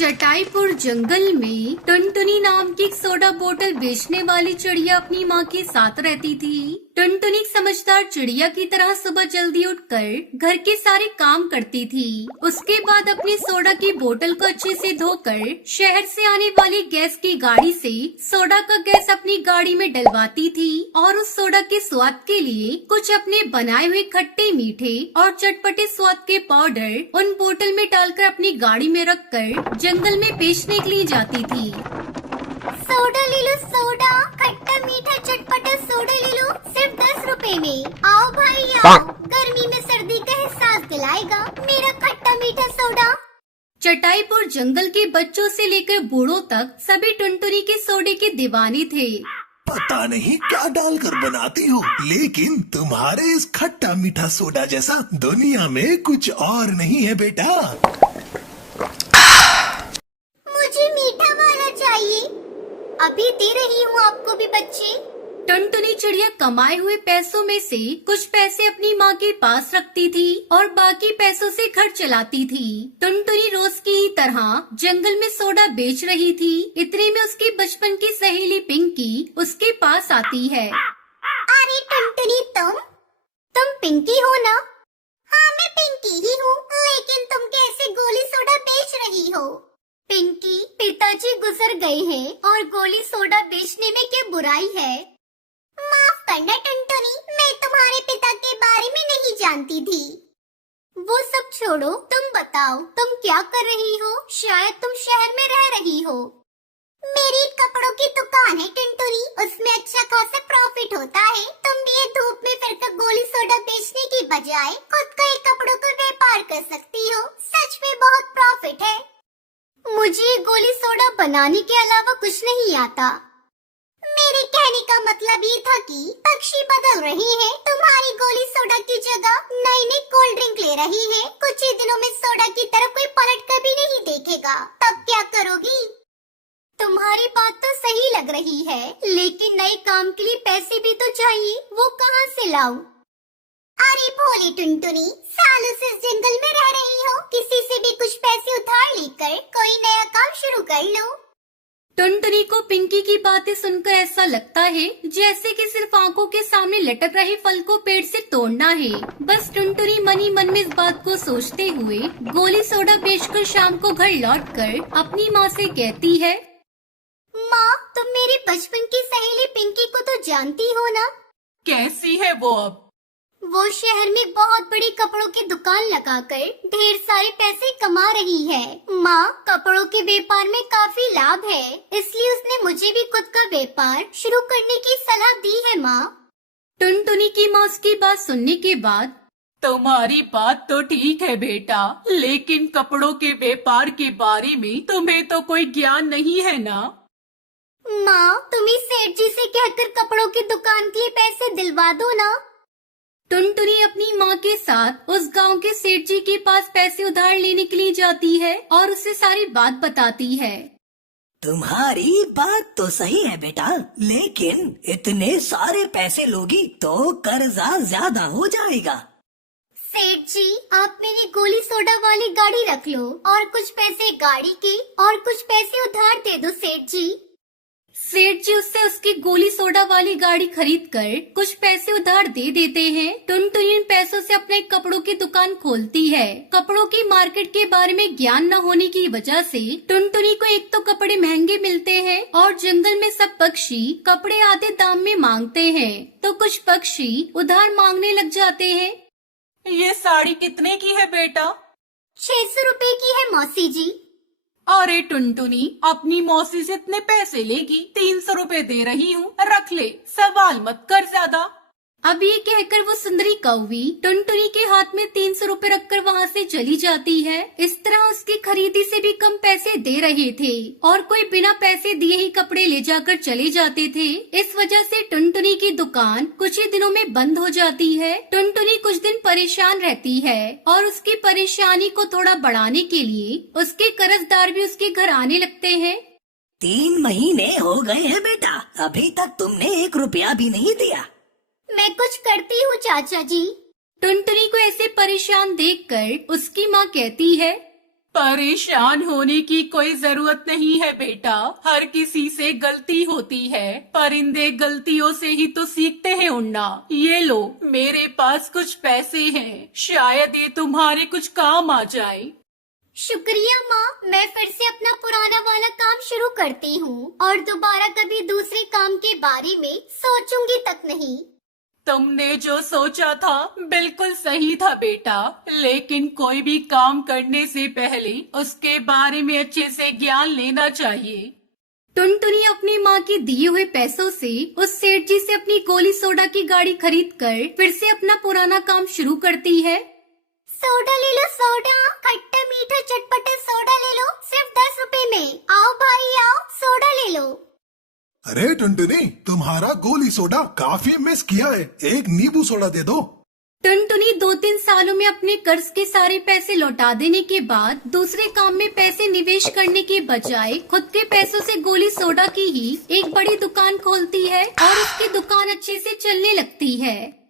चटाईपुर जंगल में टुनटुनी नाम की एक सोडा बोतल बेचने वाली चिड़िया अपनी माँ के साथ रहती थी। टुनटुनी समझदार चिड़िया की तरह सुबह जल्दी उठकर घर के सारे काम करती थी। उसके बाद अपनी सोडा की बोतल को अच्छे से धोकर शहर से आने वाली गैस की गाड़ी से सोडा का गैस अपनी गाड़ी में डलवाती थी और उस सोडा के स्वाद के लिए कुछ अपने बनाए हुए खट्टे मीठे और चटपटे स्वाद के पाउडर उन बोतल में डालकर अपनी गाड़ी में रखकर जंगल में बेचने के लिए जाती थी। सोडा ले लो सोडा, खट्टा मीठा चटपटा सोडा ले लो सिर्फ 10 रुपए में। आओ भाई आओ, गर्मी में सर्दी का एहसास दिलाएगा मेरा खट्टा मीठा सोडा। चटाईपुर जंगल के बच्चों से लेकर बूढ़ों तक सभी टुनटुनी के सोडे के दीवाने थे। पता नहीं क्या डालकर बनाती हो, लेकिन तुम्हारे इस खट्टा मीठा सोडा जैसा दुनिया में कुछ और नहीं है बेटा। मुझे मीठा वाला चाहिए, अभी दे रही हूँ आपको भी बच्चे। टुनटुनी चिड़िया कमाए हुए पैसों में से कुछ पैसे अपनी माँ के पास रखती थी और बाकी पैसों से घर चलाती थी। टुनटुनी रोज की ही तरह जंगल में सोडा बेच रही थी। इतने में उसकी बचपन की सहेली पिंकी उसके पास आती है। अरे टुनटुनी तुम पिंकी हो ना? हाँ मैं पिंकी ही हूँ, लेकिन तुम कैसे गोली सोडा बेच रही हो? पिंकी, पिताजी गुजर गए हैं और गोली सोडा बेचने में क्या बुराई है? माफ करना टुनटुनी, मैं तुम्हारे पिता के बारे में नहीं जानती थी। वो सब छोड़ो, तुम बताओ तुम क्या कर रही हो? शायद तुम शहर में रह रही हो। मेरी कपड़ों की दुकान है टुनटुनी, उसमें अच्छा खासा प्रॉफिट होता है। तुम भी ये धूप में फिरकर गोली सोडा बेचने की बजाय खुद का एक कपड़ों का व्यापार कर सकती हो। सच में बहुत प्रॉफिट है। मुझे गोली सोडा बनाने के अलावा कुछ नहीं आता। मेरे कहने का मतलब ये था कि पक्षी बदल रही है, तुम्हारी गोली सोडा की जगह नई नई कोल्ड ड्रिंक ले रही है। कुछ ही दिनों में सोडा की तरफ कोई पलट कर भी नहीं देखेगा, तब क्या करोगी? तुम्हारी बात तो सही लग रही है, लेकिन नए काम के लिए पैसे भी तो चाहिए, वो कहाँ से लाऊं? अरे भोली टुनटुनी, सालों से इस जंगल में रह रही हो, किसी से भी कुछ पैसे उधार लेकर कोई नया काम शुरू कर लो। टुनटुनी को पिंकी की बातें सुनकर ऐसा लगता है जैसे कि सिर्फ आंखों के सामने लटक रहे फल को पेड़ से तोड़ना है। बस टुनटुनी मन ही मन में इस बात को सोचते हुए गोली सोडा बेचकर शाम को घर लौटकर अपनी माँ से कहती है, माँ, तुम मेरे बचपन की सहेली पिंकी को तो जानती हो ना? कैसी है वो अब? वो शहर में बहुत बड़ी कपड़ों की दुकान लगाकर ढेर सारे पैसे कमा रही है। माँ, कपड़ों के व्यापार में काफी लाभ है, इसलिए उसने मुझे भी खुद का व्यापार शुरू करने की सलाह दी है। माँ, टुनटुनी की माँ उसकी बात सुनने के बाद, तुम्हारी बात तो ठीक है बेटा, लेकिन कपड़ों के व्यापार के बारे में तुम्हें तो कोई ज्ञान नहीं है ना? माँ, तुम इस सेठ जी से कहकर कपड़ों की दुकान के लिए पैसे दिलवा दो ना। टुनटुनी अपनी माँ के साथ उस गांव के सेठ जी के पास पैसे उधार लेने के लिए जाती है और उसे सारी बात बताती है। तुम्हारी बात तो सही है बेटा, लेकिन इतने सारे पैसे लोगी तो कर्जा ज्यादा हो जाएगा। सेठ जी, आप मेरी गोली सोडा वाली गाड़ी रख लो और कुछ पैसे गाड़ी के और कुछ पैसे उधार दे दो सेठ जी। सेठ जी उससे उसकी गोली सोडा वाली गाड़ी खरीद कर कुछ पैसे उधार दे देते हैं। टुनटुनी इन पैसों से अपने कपड़ों की दुकान खोलती है। कपड़ों की मार्केट के बारे में ज्ञान न होने की वजह से टुनटुनी को एक तो कपड़े महंगे मिलते हैं और जंगल में सब पक्षी कपड़े आधे दाम में मांगते हैं, तो कुछ पक्षी उधार मांगने लग जाते हैं। ये साड़ी कितने की है बेटा? 600 रुपए की है मौसी जी। अरे टुनटुनी, अपनी मौसी से इतने पैसे लेगी? 300 रुपए दे रही हूँ, रख ले, सवाल मत कर ज्यादा। अब ये कहकर वो सुंदरी कौवी टुनटुनी के हाथ में 300 रुपए रखकर वहाँ से चली जाती है। इस तरह उसकी खरीदी से भी कम पैसे दे रहे थे और कोई बिना पैसे दिए ही कपड़े ले जाकर चले जाते थे। इस वजह से टुनटुनी की दुकान कुछ ही दिनों में बंद हो जाती है। टुनटुनी कुछ दिन परेशान रहती है और उसकी परेशानी को थोड़ा बढ़ाने के लिए उसके कर्जदार भी उसके घर आने लगते हैं। 3 महीने हो गए हैं बेटा, अभी तक तुमने 1 रुपया भी नहीं दिया। मैं कुछ करती हूँ चाचा जी। टुनटुनी को ऐसे परेशान देखकर उसकी माँ कहती है, परेशान होने की कोई जरूरत नहीं है बेटा। हर किसी से गलती होती है। परिंदे गलतियों से ही तो सीखते हैं उड़ना। ये लो, मेरे पास कुछ पैसे हैं, शायद ये तुम्हारे कुछ काम आ जाए। शुक्रिया माँ, मैं फिर से अपना पुराना वाला काम शुरू करती हूँ और दोबारा कभी दूसरे काम के बारे में सोचूंगी तक नहीं। तुमने जो सोचा था बिल्कुल सही था बेटा, लेकिन कोई भी काम करने से पहले उसके बारे में अच्छे से ज्ञान लेना चाहिए। टुनटुनी अपनी माँ के दिए हुए पैसों से उस सेठ जी से अपनी गोली सोडा की गाड़ी खरीद कर फिर से अपना पुराना काम शुरू करती है। सोडा ले लो, सोडा, खट्टा मीठा चटपटा सोडा ले लो, सिर्फ 10 रुपए में। आओ भाई आओ, सोडा ले लो। अरे टुनटुनी, तुम्हारा गोली सोडा काफी मिस किया है, एक नींबू सोडा दे दो। टुनटुनी 2-3 सालों में अपने कर्ज के सारे पैसे लौटा देने के बाद दूसरे काम में पैसे निवेश करने के बजाय खुद के पैसों से गोली सोडा की ही एक बड़ी दुकान खोलती है और उसकी दुकान अच्छे से चलने लगती है।